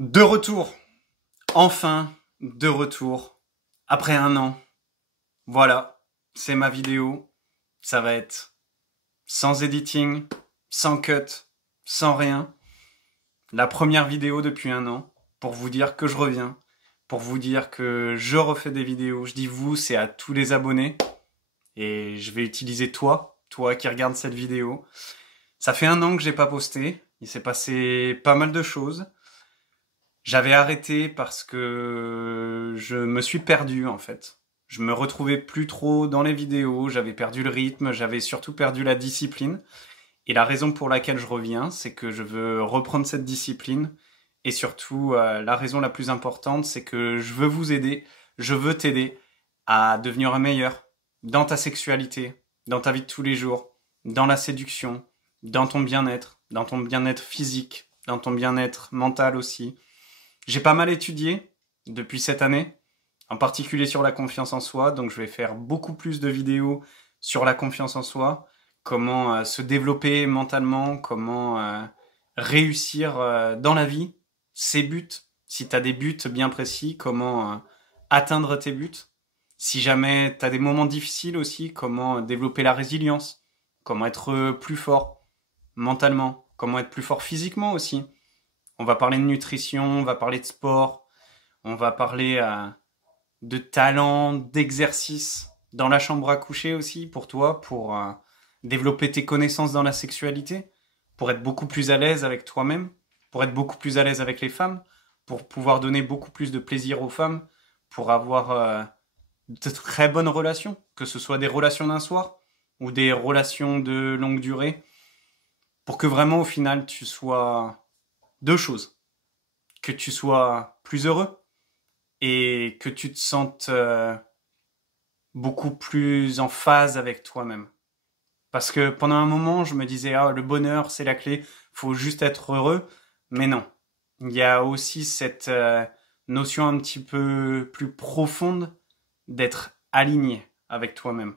De retour, enfin de retour, après un an. Voilà, c'est ma vidéo. Ça va être sans editing, sans cut, sans rien. La première vidéo depuis un an, pour vous dire que je reviens, pour vous dire que je refais des vidéos. Je dis vous, c'est à tous les abonnés. Et je vais utiliser toi qui regarde cette vidéo. Ça fait un an que j'ai pas posté. Il s'est passé pas mal de choses. J'avais arrêté parce que je me suis perdu en fait. Je me retrouvais plus trop dans les vidéos, j'avais perdu le rythme, j'avais surtout perdu la discipline. Et la raison pour laquelle je reviens, c'est que je veux reprendre cette discipline. Et surtout, la raison la plus importante, c'est que je veux vous aider, je veux t'aider à devenir un meilleur dans ta sexualité, dans ta vie de tous les jours, dans la séduction, dans ton bien-être physique, dans ton bien-être mental aussi. J'ai pas mal étudié depuis cette année, en particulier sur la confiance en soi, donc je vais faire beaucoup plus de vidéos sur la confiance en soi, comment se développer mentalement, comment réussir dans la vie, ses buts, si tu as des buts bien précis, comment atteindre tes buts, si jamais tu as des moments difficiles aussi, comment développer la résilience, comment être plus fort mentalement, comment être plus fort physiquement aussi. On va parler de nutrition, on va parler de sport, on va parler de talent, d'exercice dans la chambre à coucher aussi pour toi, pour développer tes connaissances dans la sexualité, pour être beaucoup plus à l'aise avec toi-même, pour être beaucoup plus à l'aise avec les femmes, pour pouvoir donner beaucoup plus de plaisir aux femmes, pour avoir de très bonnes relations, que ce soit des relations d'un soir ou des relations de longue durée, pour que vraiment au final tu sois deux choses. Que tu sois plus heureux et que tu te sentes beaucoup plus en phase avec toi-même. Parce que pendant un moment, je me disais, ah, le bonheur, c'est la clé, faut juste être heureux. Mais non. Il y a aussi cette notion un petit peu plus profonde d'être aligné avec toi-même.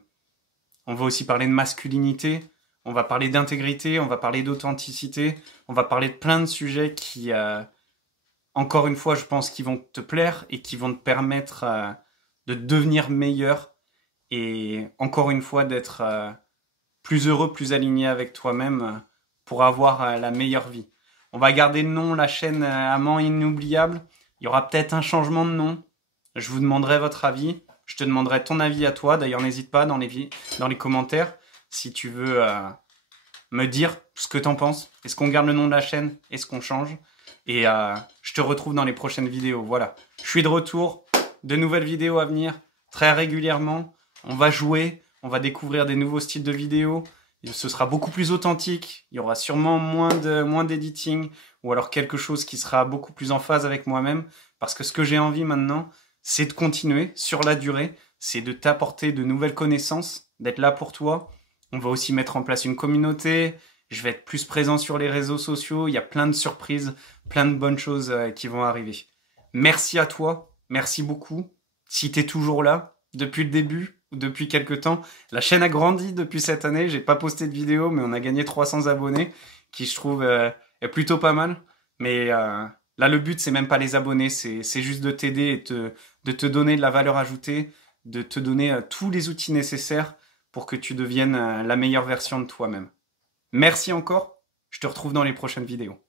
On va aussi parler de masculinité, on va parler d'intégrité, on va parler d'authenticité, on va parler de plein de sujets qui, encore une fois, je pense qu'ils vont te plaire et qui vont te permettre de devenir meilleur et encore une fois d'être plus heureux, plus aligné avec toi-même pour avoir la meilleure vie. On va garder le nom, la chaîne Amant Inoubliable. Il y aura peut-être un changement de nom. Je vous demanderai votre avis. Je te demanderai ton avis à toi. D'ailleurs, n'hésite pas dans les commentaires si tu veux me dire ce que t'en penses. Est-ce qu'on garde le nom de la chaîne? Est-ce qu'on change? Et je te retrouve dans les prochaines vidéos. Voilà. Je suis de retour. De nouvelles vidéos à venir très régulièrement. On va jouer. On va découvrir des nouveaux styles de vidéos. Ce sera beaucoup plus authentique. Il y aura sûrement moins d'editing. Ou alors quelque chose qui sera beaucoup plus en phase avec moi-même. Parce que ce que j'ai envie maintenant, c'est de continuer sur la durée. C'est de t'apporter de nouvelles connaissances. D'être là pour toi. On va aussi mettre en place une communauté. Je vais être plus présent sur les réseaux sociaux. Il y a plein de surprises, plein de bonnes choses qui vont arriver. Merci à toi. Merci beaucoup. Si t'es toujours là, depuis le début, ou depuis quelques temps, la chaîne a grandi depuis cette année. J'ai pas posté de vidéo, mais on a gagné 300 abonnés, qui je trouve est plutôt pas mal. Mais là, le but, c'est même pas les abonnés. C'est juste de t'aider et de te donner de la valeur ajoutée, de te donner tous les outils nécessaires pour que tu deviennes la meilleure version de toi-même. Merci encore, je te retrouve dans les prochaines vidéos.